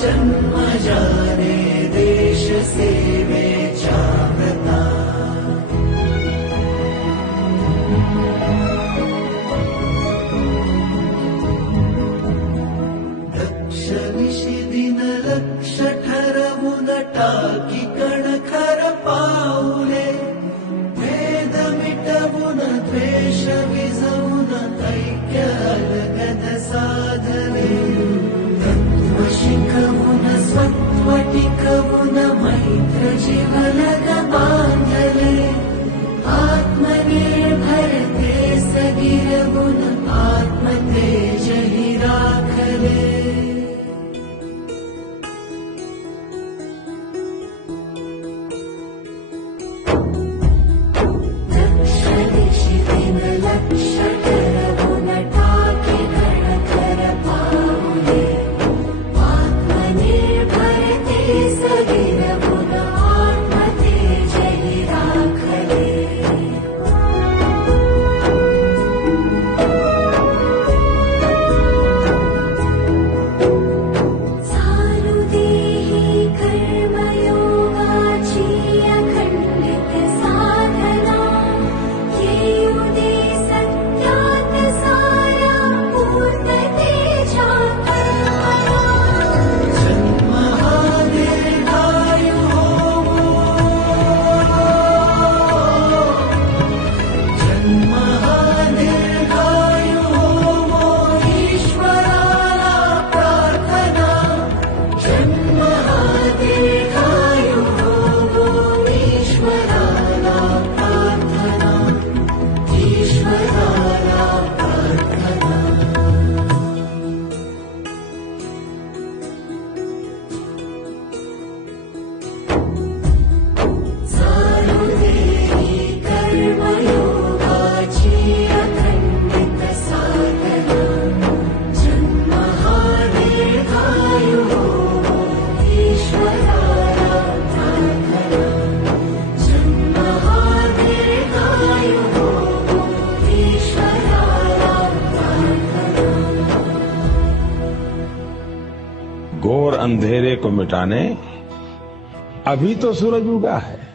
जन्म जाने देश सेवेच्या व्रता। दक्ष दिन लक्ष ठरवून टाकी कणखर पाऊले, भेद मिटवून द्वेष विझवून ऐक्य अलगद साधले, तत्व शिकवून स्वत्व टिकवून मैत्र जीवलग बांधले, आत्मनिर्भर देश गिरवून आत्मतेज हि राखले। घोर अंधेरे को मिटाने अभी तो सूरज उगा है।